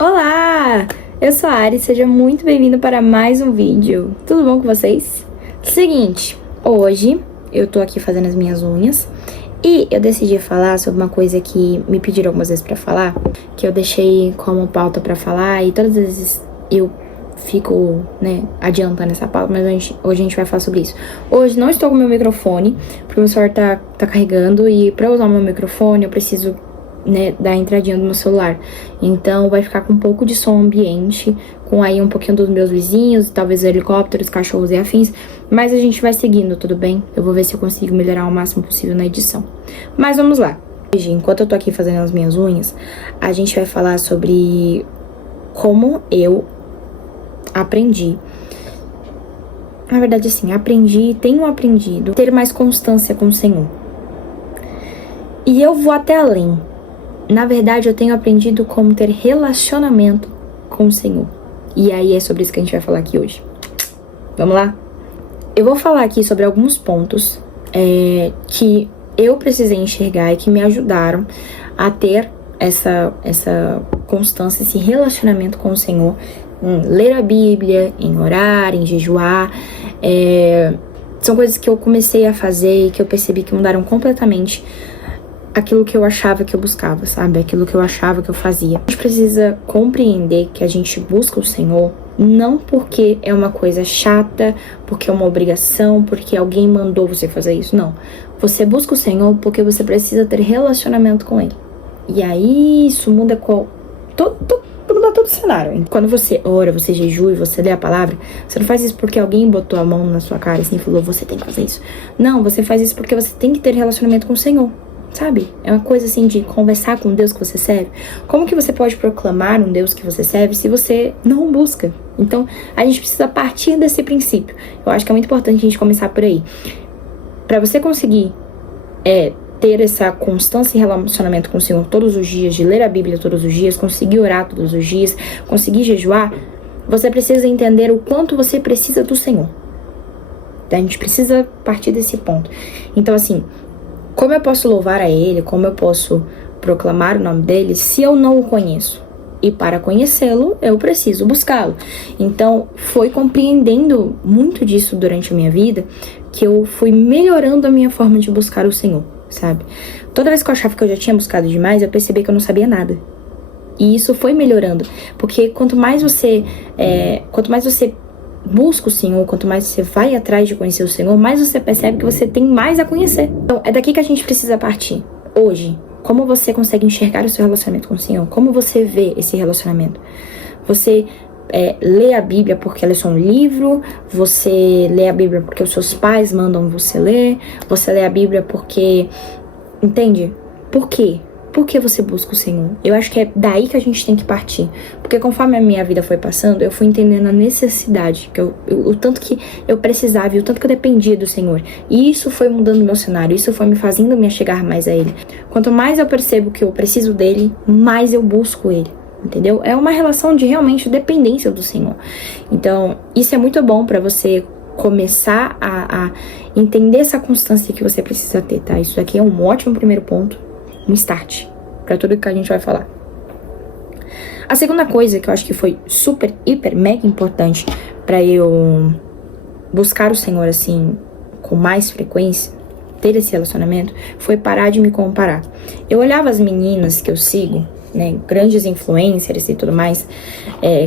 Olá! Eu sou a Ari, seja muito bem-vindo para mais um vídeo. Tudo bom com vocês? Seguinte, hoje eu tô aqui fazendo as minhas unhas e eu decidi falar sobre uma coisa que me pediram algumas vezes pra falar, que eu deixei como pauta pra falar e todas as vezes eu fico, adiantando essa pauta, mas hoje a gente vai falar sobre isso. Hoje não estou com meu microfone, porque o meu celular tá carregando e pra usar o meu microfone eu preciso dar a entradinha do meu celular. Então vai ficar com um pouco de som ambiente, com aí um pouquinho dos meus vizinhos, talvez helicópteros, cachorros e afins, mas a gente vai seguindo, tudo bem? Eu vou ver se eu consigo melhorar o máximo possível na edição. Mas vamos lá. Hoje, enquanto eu tô aqui fazendo as minhas unhas, a gente vai falar sobre como eu aprendi. Na verdade, assim, tenho aprendido a ter mais constância com o Senhor. E eu vou até além. Na verdade, eu tenho aprendido como ter relacionamento com o Senhor. E aí é sobre isso que a gente vai falar aqui hoje. Vamos lá? Eu vou falar aqui sobre alguns pontos que eu precisei enxergar e que me ajudaram a ter essa constância, esse relacionamento com o Senhor. Em ler a Bíblia, em orar, em jejuar. São coisas que eu comecei a fazer e que eu percebi que mudaram completamente aquilo que eu achava que eu buscava, sabe? Aquilo que eu achava que eu fazia. A gente precisa compreender que a gente busca o Senhor não porque é uma coisa chata, porque é uma obrigação, porque alguém mandou você fazer isso. Não. Você busca o Senhor porque você precisa ter relacionamento com Ele. E aí isso muda todo o cenário. Quando você ora, você jejua e você lê a palavra, você não faz isso porque alguém botou a mão na sua cara assim e falou, você tem que fazer isso. Não, você faz isso porque você tem que ter relacionamento com o Senhor. Sabe? É uma coisa assim de conversar com Deus que você serve. Como que você pode proclamar um Deus que você serve se você não o busca? Então, a gente precisa partir desse princípio. Eu acho que é muito importante a gente começar por aí. Pra você conseguir ter essa constância e relacionamento com o Senhor todos os dias, de ler a Bíblia todos os dias, conseguir orar todos os dias, conseguir jejuar, você precisa entender o quanto você precisa do Senhor. A gente precisa partir desse ponto. Então, assim, como eu posso louvar a Ele, como eu posso proclamar o nome dEle se eu não o conheço? E para conhecê-lo, eu preciso buscá-lo. Então, foi compreendendo muito disso durante a minha vida que eu fui melhorando a minha forma de buscar o Senhor, sabe? Toda vez que eu achava que eu já tinha buscado demais, eu percebi que eu não sabia nada. E isso foi melhorando. Porque quanto mais você busca o Senhor, quanto mais você vai atrás de conhecer o Senhor, mais você percebe que você tem mais a conhecer. Então, é daqui que a gente precisa partir. Hoje, como você consegue enxergar o seu relacionamento com o Senhor? Como você vê esse relacionamento? Você lê a Bíblia porque ela é só um livro? Você lê a Bíblia porque os seus pais mandam você ler? Você lê a Bíblia porque... Entende? Por quê? Por que você busca o Senhor? Eu acho que é daí que a gente tem que partir. Porque conforme a minha vida foi passando, eu fui entendendo a necessidade, o tanto que eu precisava e o tanto que eu dependia do Senhor. E isso foi mudando o meu cenário, isso foi me fazendo me achegar mais a Ele. Quanto mais eu percebo que eu preciso dEle, mais eu busco Ele. Entendeu? É uma relação de realmente dependência do Senhor. Então, isso é muito bom pra você começar a entender essa constância que você precisa ter, tá? Isso aqui é um ótimo primeiro ponto. Um start pra tudo que a gente vai falar. A segunda coisa que eu acho que foi super, hiper, mega importante pra eu buscar o Senhor assim com mais frequência, ter esse relacionamento, foi parar de me comparar. Eu olhava as meninas que eu sigo, grandes influencers e tudo mais,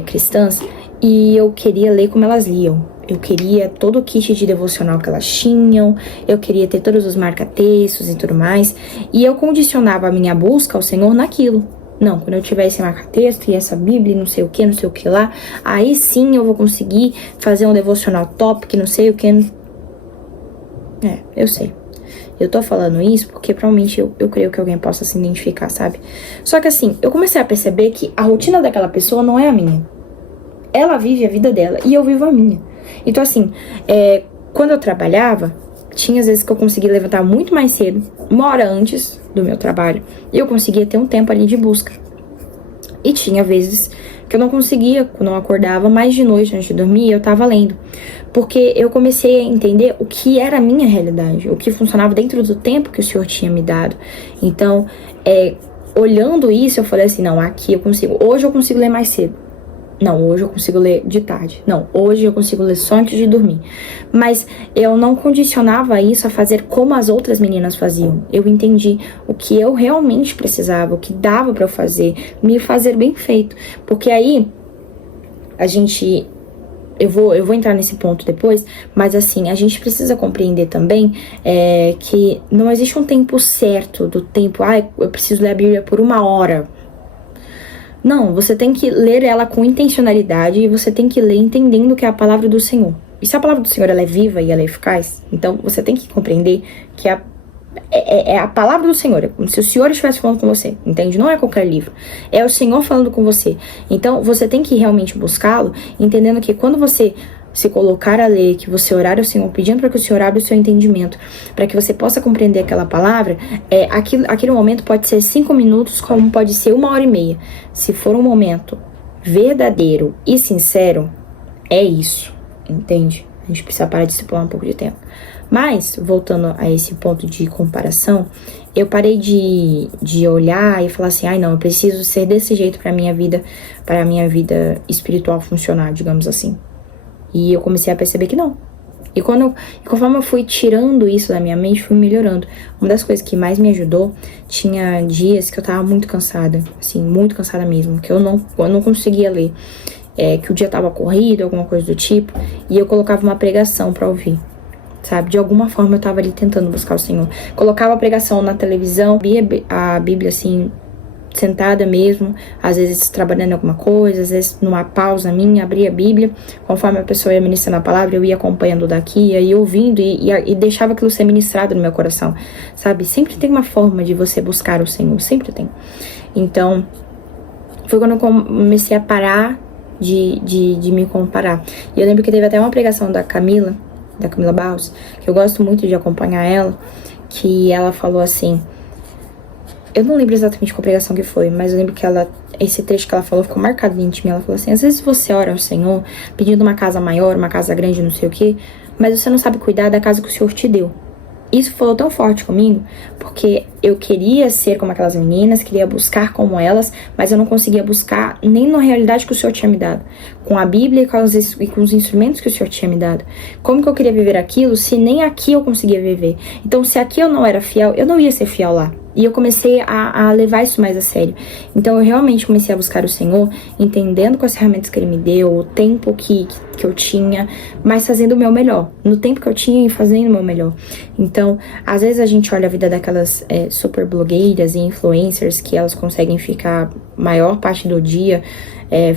cristãs, e eu queria ler como elas liam. Eu queria todo o kit de devocional que elas tinham, eu queria ter todos os marca-textos e tudo mais, e eu condicionava a minha busca ao Senhor naquilo. Não, quando eu tiver esse marca-texto e essa Bíblia, não sei o que lá, aí sim eu vou conseguir fazer um devocional top, que não sei o que. Eu sei. Eu tô falando isso porque provavelmente eu creio que alguém possa se identificar, sabe? Só que assim, eu comecei a perceber que a rotina daquela pessoa não é a minha. Ela vive a vida dela e eu vivo a minha. Então assim, quando eu trabalhava, tinha às vezes que eu conseguia levantar muito mais cedo, 1 hora antes do meu trabalho, e eu conseguia ter um tempo ali de busca. E tinha vezes que eu não conseguia, quando eu acordava mais de noite antes de dormir, eu tava lendo. Porque eu comecei a entender o que era a minha realidade, o que funcionava dentro do tempo que o Senhor tinha me dado. Então, olhando isso, eu falei assim, não, aqui eu consigo. Hoje eu consigo ler mais cedo. Não, hoje eu consigo ler de tarde. Não, hoje eu consigo ler só antes de dormir. Mas eu não condicionava isso a fazer como as outras meninas faziam. Eu entendi o que eu realmente precisava, o que dava pra eu fazer, me fazer bem feito. Porque aí, a gente... Eu vou entrar nesse ponto depois, mas assim, a gente precisa compreender também que não existe um tempo certo do tempo, eu preciso ler a Bíblia por 1 hora. Não, você tem que ler ela com intencionalidade e você tem que ler entendendo que é a palavra do Senhor. E se a palavra do Senhor ela é viva e ela é eficaz, então você tem que compreender que é a palavra do Senhor, é como se o Senhor estivesse falando com você, entende? Não é qualquer livro, é o Senhor falando com você. Então você tem que realmente buscá-lo, entendendo que quando você se colocar a ler, que você orar ao Senhor, pedindo para que o Senhor abra o seu entendimento, para que você possa compreender aquela palavra, aquele momento pode ser 5 minutos, como pode ser 1 hora e meia. Se for um momento verdadeiro e sincero, é isso, entende? A gente precisa parar de discipular um pouco de tempo. Mas, voltando a esse ponto de comparação, eu parei de olhar e falar assim, não, eu preciso ser desse jeito para a minha vida espiritual funcionar, digamos assim. E eu comecei a perceber que não. E conforme eu fui tirando isso da minha mente, fui melhorando. Uma das coisas que mais me ajudou, tinha dias que eu tava muito cansada, assim, muito cansada mesmo, que eu não conseguia ler. Que o dia tava corrido, alguma coisa do tipo, e eu colocava uma pregação pra ouvir. Sabe, de alguma forma eu tava ali tentando buscar o Senhor. Colocava a pregação na televisão, via a Bíblia assim, sentada mesmo, às vezes trabalhando em alguma coisa, às vezes numa pausa minha, abria a Bíblia, conforme a pessoa ia ministrando a palavra, eu ia acompanhando daqui, ia ouvindo e deixava aquilo ser ministrado no meu coração, sabe? Sempre tem uma forma de você buscar o Senhor, sempre tem. Então, foi quando eu comecei a parar de me comparar. E eu lembro que teve até uma pregação da Camila Barros, que eu gosto muito de acompanhar ela, que ela falou assim, eu não lembro exatamente qual pregação que foi, mas eu lembro que esse trecho que ela falou ficou marcado em mim. Ela falou assim, às vezes você ora ao Senhor pedindo uma casa maior, uma casa grande, não sei o quê, mas você não sabe cuidar da casa que o Senhor te deu. Isso falou tão forte comigo, porque eu queria ser como aquelas meninas, queria buscar como elas, mas eu não conseguia buscar nem na realidade que o Senhor tinha me dado, com a Bíblia e com os instrumentos que o Senhor tinha me dado. Como que eu queria viver aquilo se nem aqui eu conseguia viver? Então, se aqui eu não era fiel, eu não ia ser fiel lá. E eu comecei a levar isso mais a sério. Então eu realmente comecei a buscar o Senhor, entendendo com as ferramentas que Ele me deu, o tempo que eu tinha, mas fazendo o meu melhor. No tempo que eu tinha e fazendo o meu melhor. Então, às vezes a gente olha a vida daquelas super blogueiras e influencers que elas conseguem ficar maior parte do dia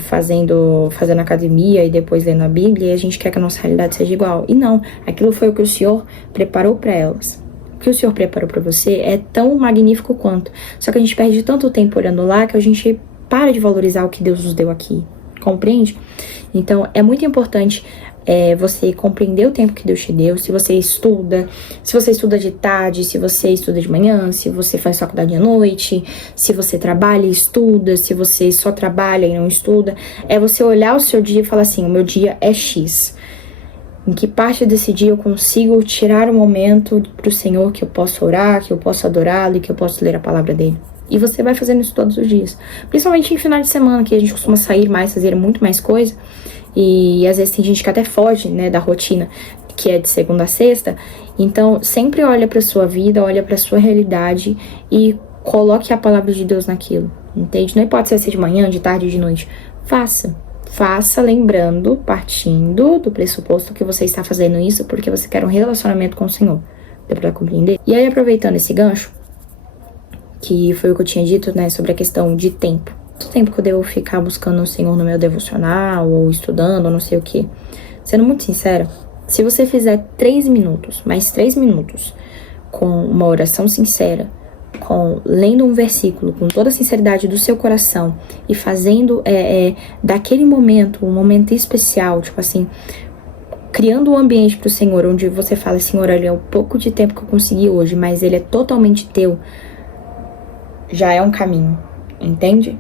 fazendo academia e depois lendo a Bíblia, e a gente quer que a nossa realidade seja igual. E não, aquilo foi o que o Senhor preparou para elas. O que o Senhor preparou para você é tão magnífico quanto. Só que a gente perde tanto tempo olhando lá que a gente para de valorizar o que Deus nos deu aqui. Compreende? Então, é muito importante você compreender o tempo que Deus te deu. Se você estuda de tarde, se você estuda de manhã, se você faz faculdade à noite, se você trabalha e estuda, se você só trabalha e não estuda. É você olhar o seu dia e falar assim, o meu dia é X. Em que parte desse dia eu consigo tirar um momento pro Senhor que eu posso orar, que eu posso adorá-lo e que eu posso ler a palavra dele. E você vai fazendo isso todos os dias. Principalmente em final de semana, que a gente costuma sair mais, fazer muito mais coisa. E às vezes tem gente que até foge, né, da rotina, que é de segunda a sexta. Então, sempre olha pra sua vida, olha pra sua realidade e coloque a palavra de Deus naquilo. Entende? Não importa se é de manhã, de tarde ou de noite. Faça lembrando, partindo do pressuposto que você está fazendo isso porque você quer um relacionamento com o Senhor. Deu pra compreender? E aí, aproveitando esse gancho, que foi o que eu tinha dito, né, sobre a questão de tempo. Quanto tempo que eu devo ficar buscando o Senhor no meu devocional, ou estudando, ou não sei o que. Sendo muito sincera, se você fizer 3 minutos, mais 3 minutos, com uma oração sincera, lendo um versículo com toda a sinceridade do seu coração e fazendo daquele momento um momento especial, tipo assim, criando um ambiente pro Senhor, onde você fala, Senhor, olha, é o pouco de tempo que eu consegui hoje, mas ele é totalmente teu, já é um caminho, entende?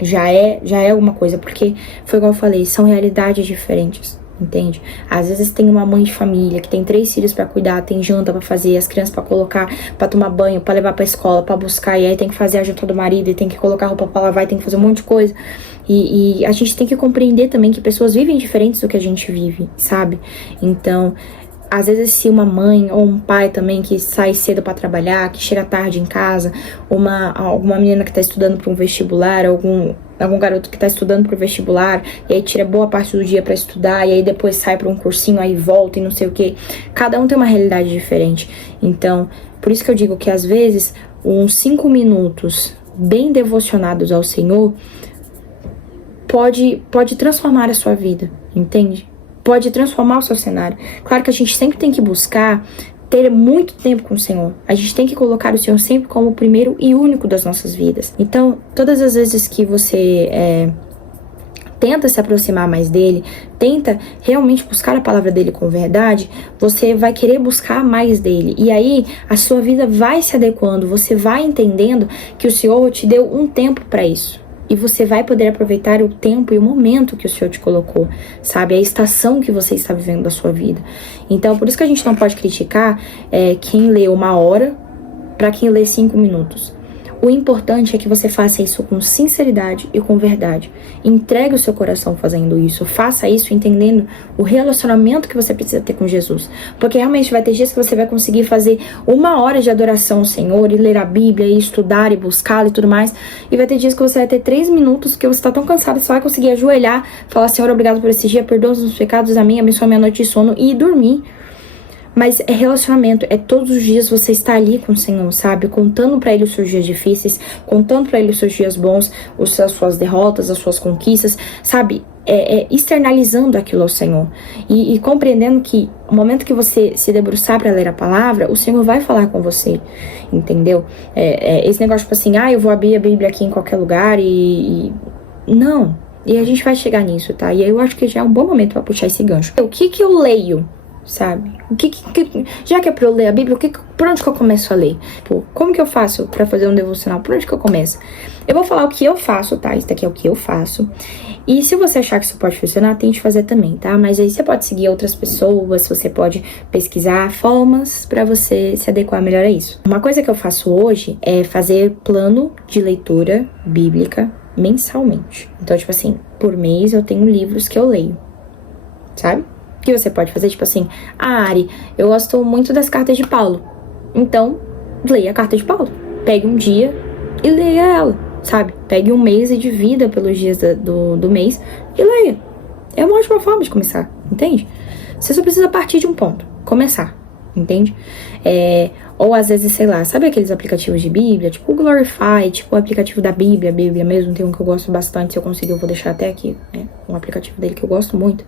Já é alguma coisa, porque foi igual eu falei, são realidades diferentes. entende? Às vezes tem uma mãe de família que tem 3 filhos pra cuidar, tem janta pra fazer, as crianças pra colocar, pra tomar banho, pra levar pra escola, pra buscar, e aí tem que fazer a janta do marido, e tem que colocar roupa pra lavar, e tem que fazer um monte de coisa. E a gente tem que compreender também que pessoas vivem diferentes do que a gente vive, sabe? Então, às vezes, se uma mãe ou um pai também que sai cedo pra trabalhar, que chega tarde em casa, alguma menina que tá estudando para um vestibular, algum garoto que tá estudando pro vestibular, e aí tira boa parte do dia pra estudar, e aí depois sai pra um cursinho, aí volta e não sei o que. Cada um tem uma realidade diferente. Então, por isso que eu digo que às vezes, uns 5 minutos bem devocionados ao Senhor pode transformar a sua vida, entende? Pode transformar o seu cenário. Claro que a gente sempre tem que buscar ter muito tempo com o Senhor. A gente tem que colocar o Senhor sempre como o primeiro e único das nossas vidas. Então, todas as vezes que você tenta se aproximar mais dele, tenta realmente buscar a palavra dele com verdade, você vai querer buscar mais dele. E aí, a sua vida vai se adequando, você vai entendendo que o Senhor te deu um tempo para isso. E você vai poder aproveitar o tempo e o momento que o Senhor te colocou, sabe? A estação que você está vivendo da sua vida. Então, por isso que a gente não pode criticar quem lê 1 hora para quem lê 5 minutos. O importante é que você faça isso com sinceridade e com verdade. Entregue o seu coração fazendo isso. Faça isso entendendo o relacionamento que você precisa ter com Jesus. Porque realmente vai ter dias que você vai conseguir fazer 1 hora de adoração ao Senhor e ler a Bíblia e estudar e buscar e tudo mais. E vai ter dias que você vai ter 3 minutos que você está tão cansado que você vai conseguir ajoelhar, falar: Senhor, obrigado por esse dia, perdoa os meus pecados, amém, abençoa minha noite de sono e dormir. Mas é relacionamento, é todos os dias você estar ali com o Senhor, sabe? Contando pra Ele os seus dias difíceis, contando pra Ele os seus dias bons, as suas derrotas, as suas conquistas, sabe? Externalizando aquilo ao Senhor. E compreendendo que no momento que você se debruçar pra ler a palavra, o Senhor vai falar com você, entendeu? Esse negócio tipo assim, eu vou abrir a Bíblia aqui em qualquer lugar Não. E a gente vai chegar nisso, tá? E aí eu acho que já é um bom momento pra puxar esse gancho. O que eu leio? Sabe? Já que é pra eu ler a Bíblia, por onde que eu começo a ler? Pô, como que eu faço pra fazer um devocional? Por onde que eu começo? Eu vou falar o que eu faço, tá? Isso daqui é o que eu faço. E se você achar que isso pode funcionar, tente fazer também, tá? Mas aí você pode seguir outras pessoas, você pode pesquisar formas pra você se adequar melhor a isso. Uma coisa que eu faço hoje é fazer plano de leitura bíblica mensalmente. Então, tipo assim, por mês eu tenho livros que eu leio, sabe? Que você pode fazer, tipo assim, Ari, eu gosto muito das cartas de Paulo, então leia a carta de Paulo, pegue um dia e leia ela, sabe? Pegue um mês e divida pelos dias do mês e leia. É uma ótima forma de começar, entende? Você só precisa partir de um ponto, começar, entende? Ou às vezes, sei lá, sabe aqueles aplicativos de Bíblia, tipo o Glorify, tipo o aplicativo da Bíblia, mesmo, tem um que eu gosto bastante, se eu conseguir eu vou deixar até aqui, né? Um aplicativo dele que eu gosto muito.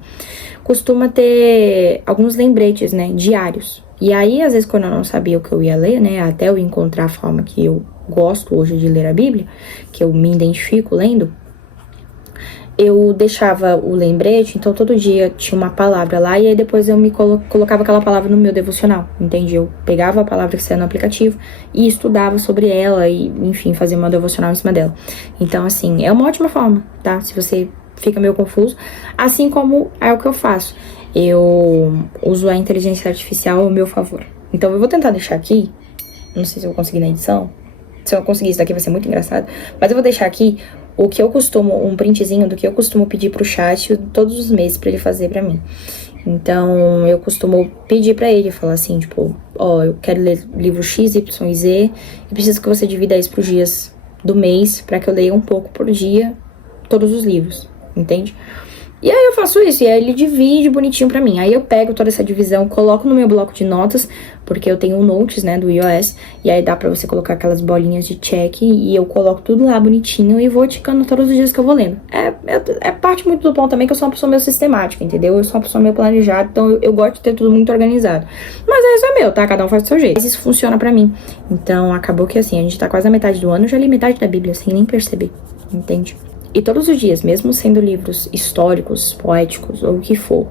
Costuma ter alguns lembretes, né, diários. E aí, às vezes, quando eu não sabia o que eu ia ler, né, até eu encontrar a forma que eu gosto hoje de ler a Bíblia, que eu me identifico lendo, eu deixava o lembrete, então todo dia tinha uma palavra lá, e aí depois eu me colocava aquela palavra no meu devocional, entende? Eu pegava a palavra que saía no aplicativo e estudava sobre ela e, enfim, fazia uma devocional em cima dela. Então, assim, é uma ótima forma, tá? Se você fica meio confuso, assim como é o que eu faço. Eu uso a inteligência artificial ao meu favor. Então, eu vou tentar deixar aqui, não sei se eu vou conseguir na edição, se eu conseguir isso daqui vai ser muito engraçado, mas eu vou deixar aqui um printzinho do que eu costumo pedir pro chat todos os meses pra ele fazer pra mim. Então, eu costumo pedir pra ele, falar assim, tipo, eu quero ler livro X, Y e Z, e preciso que você divida isso pros dias do mês, pra que eu leia um pouco por dia, todos os livros, entende? E aí eu faço isso, e aí ele divide bonitinho pra mim. Aí eu pego toda essa divisão, coloco no meu bloco de notas, porque eu tenho um Notes, né, do iOS, e aí dá pra você colocar aquelas bolinhas de check, e eu coloco tudo lá bonitinho e vou ticando todos os dias que eu vou lendo. É parte muito do ponto também que eu sou uma pessoa meio sistemática, entendeu? Eu sou uma pessoa meio planejada, então eu gosto de ter tudo muito organizado. Mas isso é meu, tá? Cada um faz do seu jeito. Mas isso funciona pra mim. Então acabou que assim, a gente tá quase na metade do ano, eu já li metade da Bíblia, sem nem perceber, entende? E todos os dias, mesmo sendo livros históricos, poéticos, ou o que for,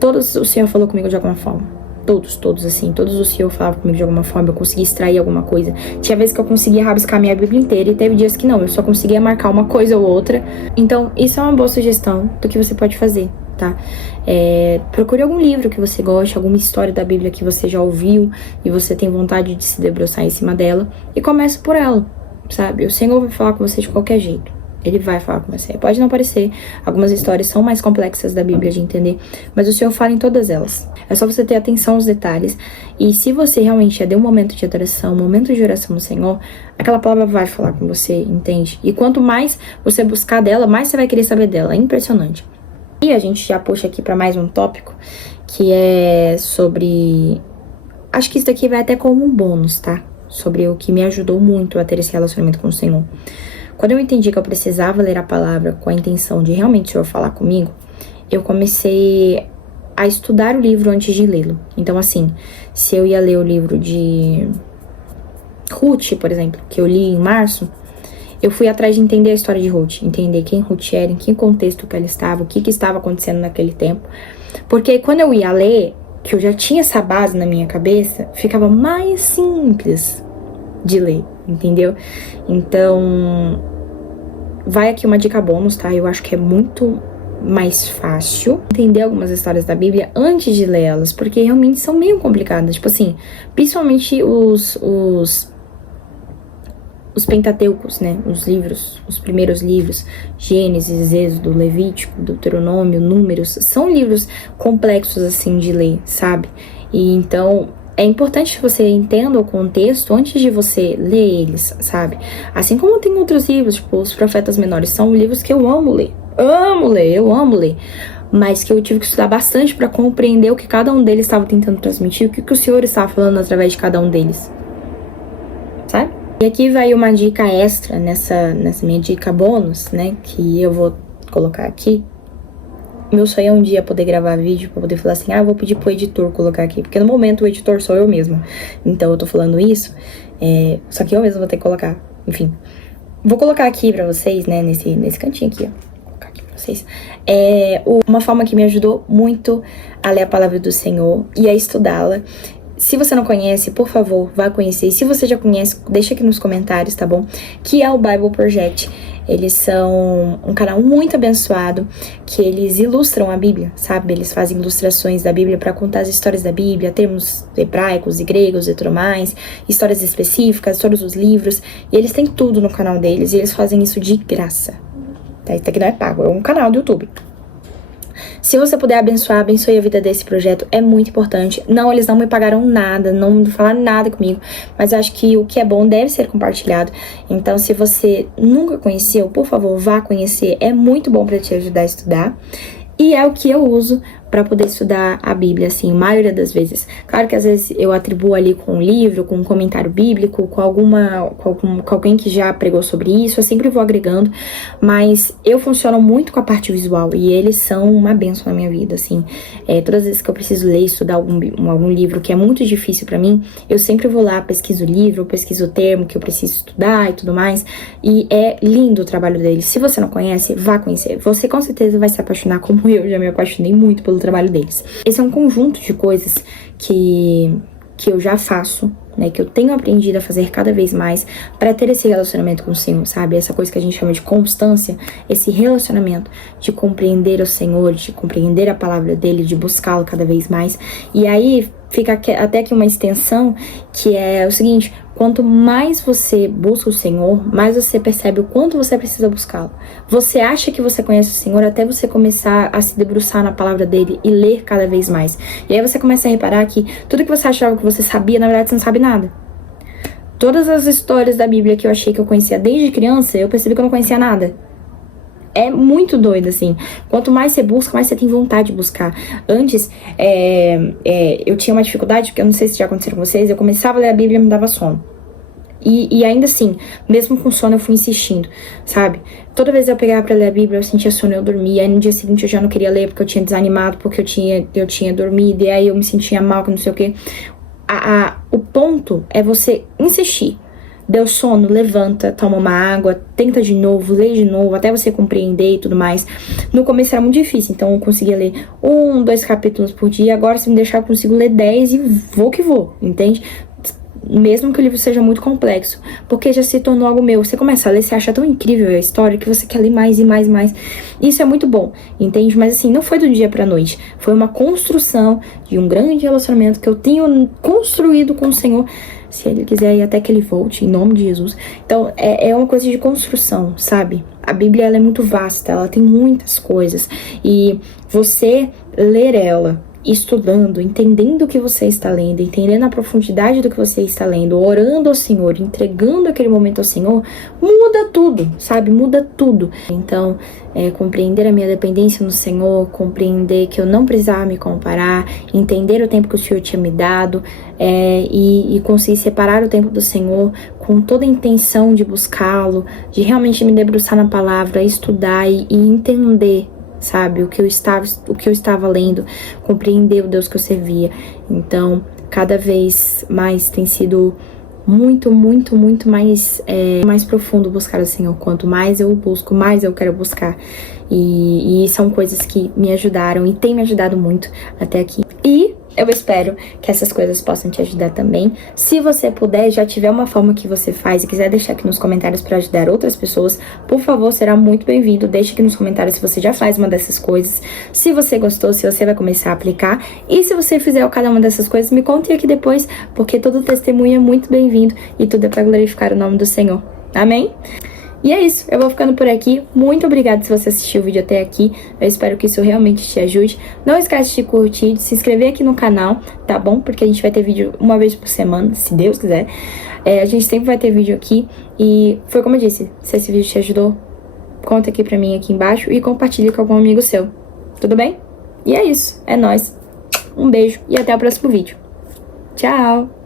todos o Senhor falou comigo de alguma forma. Todos assim, todos o Senhor falava comigo de alguma forma, eu conseguia extrair alguma coisa. Tinha vezes que eu conseguia rabiscar minha Bíblia inteira e teve dias que não, eu só conseguia marcar uma coisa ou outra. Então, isso é uma boa sugestão do que você pode fazer, tá? Procure algum livro que você goste, alguma história da Bíblia que você já ouviu e você tem vontade de se debruçar em cima dela, e comece por ela, sabe? O Senhor vai falar com você de qualquer jeito. Ele vai falar com você. Pode não parecer, algumas histórias são mais complexas da Bíblia de entender, mas o Senhor fala em todas elas. É só você ter atenção aos detalhes. E se você realmente deu um momento de adoração, um momento de oração no Senhor, aquela palavra vai falar com você, entende? E quanto mais você buscar dela, mais você vai querer saber dela. É impressionante. E a gente já puxa aqui para mais um tópico, que é sobre... Acho que isso daqui vai até como um bônus, tá? Sobre o que me ajudou muito a ter esse relacionamento com o Senhor. Quando eu entendi que eu precisava ler a palavra com a intenção de realmente o Senhor falar comigo, eu comecei a estudar o livro antes de lê-lo. Então, assim, se eu ia ler o livro de Ruth, por exemplo, que eu li em março, eu fui atrás de entender a história de Ruth, entender quem Ruth era, em que contexto que ela estava, o que estava acontecendo naquele tempo. Porque quando eu ia ler, que eu já tinha essa base na minha cabeça, ficava mais simples de ler, entendeu? Então, vai aqui uma dica bônus, tá? Eu acho que é muito mais fácil entender algumas histórias da Bíblia antes de ler elas, porque realmente são meio complicadas. Tipo assim, principalmente os Pentateucos, né? Os livros, os primeiros livros, Gênesis, Êxodo, Levítico, Deuteronômio, Números, são livros complexos, assim, de ler, sabe? E então, é importante que você entenda o contexto antes de você ler eles, sabe? Assim como tem outros livros, tipo, os Profetas Menores, são livros que eu amo ler. Eu amo ler. Mas que eu tive que estudar bastante para compreender o que cada um deles estava tentando transmitir, o que o Senhor estava falando através de cada um deles, sabe? E aqui vai uma dica extra nessa minha dica bônus, né? Que eu vou colocar aqui. Meu sonho é um dia poder gravar vídeo pra poder falar assim, eu vou pedir pro editor colocar aqui. Porque no momento o editor sou eu mesma. Então eu tô falando isso, só que eu mesma vou ter que colocar. Enfim, vou colocar aqui pra vocês, né, nesse cantinho aqui, ó. Vou colocar aqui pra vocês. Uma forma que me ajudou muito a ler a palavra do Senhor e a estudá-la. Se você não conhece, por favor, vá conhecer. E se você já conhece, deixa aqui nos comentários, tá bom? Que é o Bible Project. Eles são um canal muito abençoado, que eles ilustram a Bíblia, sabe? Eles fazem ilustrações da Bíblia para contar as histórias da Bíblia, termos hebraicos e gregos e tudo mais, histórias específicas, todos os livros. E eles têm tudo no canal deles e eles fazem isso de graça. Tá? Isso aqui não é pago, é um canal do YouTube. Se você puder abençoar, abençoe a vida desse projeto, é muito importante. Não, eles não me pagaram nada, não falaram nada comigo, mas eu acho que o que é bom deve ser compartilhado. Então, se você nunca conheceu, por favor, vá conhecer, é muito bom para te ajudar a estudar. E é o que eu uso para poder estudar a Bíblia, assim, a maioria das vezes. Claro que às vezes eu atribuo ali com um livro, com um comentário bíblico, com alguém que já pregou sobre isso, eu sempre vou agregando, mas eu funciono muito com a parte visual e eles são uma bênção na minha vida, assim. Todas as vezes que eu preciso ler, estudar algum livro que é muito difícil para mim, eu sempre vou lá, pesquiso o livro, pesquiso o termo que eu preciso estudar e tudo mais, e é lindo o trabalho deles. Se você não conhece, vá conhecer. Você com certeza vai se apaixonar como eu já me apaixonei muito pelo trabalho deles. Esse é um conjunto de coisas que eu já faço, né, que eu tenho aprendido a fazer cada vez mais para ter esse relacionamento com o Senhor, sabe? Essa coisa que a gente chama de constância, esse relacionamento de compreender o Senhor, de compreender a palavra dele, de buscá-lo cada vez mais. E aí fica até aqui uma extensão que é o seguinte: quanto mais você busca o Senhor, mais você percebe o quanto você precisa buscá-lo. Você acha que você conhece o Senhor até você começar a se debruçar na palavra dele e ler cada vez mais. E aí você começa a reparar que tudo que você achava que você sabia, na verdade você não sabe nada. Todas as histórias da Bíblia que eu achei que eu conhecia desde criança, eu percebi que eu não conhecia nada. É muito doido, assim. Quanto mais você busca, mais você tem vontade de buscar. Antes, eu tinha uma dificuldade, porque eu não sei se já aconteceu com vocês, eu começava a ler a Bíblia e me dava sono. E ainda assim, mesmo com sono, eu fui insistindo, sabe? Toda vez que eu pegava pra ler a Bíblia, eu sentia sono, eu dormia. Aí no dia seguinte eu já não queria ler, porque eu tinha desanimado, porque eu tinha dormido, e aí eu me sentia mal, que não sei o quê. O ponto é você insistir. Deu sono, levanta, toma uma água, tenta de novo, lê de novo, até você compreender e tudo mais. No começo era muito difícil, então eu conseguia ler 1, 2 capítulos por dia. Agora, se me deixar, eu consigo ler 10 e vou que vou, entende? mesmo que o livro seja muito complexo, porque já se tornou algo meu. Você começa a ler, você acha tão incrível a história que você quer ler mais e mais e mais. Isso é muito bom, entende? Mas assim, não foi do dia pra noite. Foi uma construção de um grande relacionamento que eu tenho construído com o Senhor. Se Ele quiser ir até que Ele volte, em nome de Jesus. Então, é uma coisa de construção, sabe? A Bíblia, ela é muito vasta, ela tem muitas coisas. E você ler ela, estudando, entendendo o que você está lendo, entendendo a profundidade do que você está lendo, orando ao Senhor, entregando aquele momento ao Senhor, muda tudo, sabe? Muda tudo. Então, compreender a minha dependência no Senhor, compreender que eu não precisava me comparar, entender o tempo que o Senhor tinha me dado, e conseguir separar o tempo do Senhor com toda a intenção de buscá-lo, de realmente me debruçar na palavra, estudar e entender, sabe, o que eu estava lendo, compreender o Deus que eu servia. Então, cada vez mais tem sido muito, muito, muito mais profundo buscar o Senhor. Quanto mais eu busco, mais eu quero buscar. E são coisas que me ajudaram e tem me ajudado muito até aqui. E eu espero que essas coisas possam te ajudar também. Se você puder, já tiver uma forma que você faz e quiser deixar aqui nos comentários para ajudar outras pessoas, por favor, será muito bem-vindo. Deixe aqui nos comentários se você já faz uma dessas coisas, se você gostou, se você vai começar a aplicar. E se você fizer cada uma dessas coisas, me conte aqui depois, porque todo testemunho é muito bem-vindo e tudo é para glorificar o nome do Senhor. Amém? E é isso, eu vou ficando por aqui. Muito obrigada se você assistiu o vídeo até aqui. Eu espero que isso realmente te ajude. Não esquece de curtir, de se inscrever aqui no canal, tá bom? Porque a gente vai ter vídeo uma vez por semana, se Deus quiser. A gente sempre vai ter vídeo aqui. E foi como eu disse, se esse vídeo te ajudou, conta aqui pra mim aqui embaixo e compartilhe com algum amigo seu. Tudo bem? E é isso, é nóis. Um beijo e até o próximo vídeo. Tchau!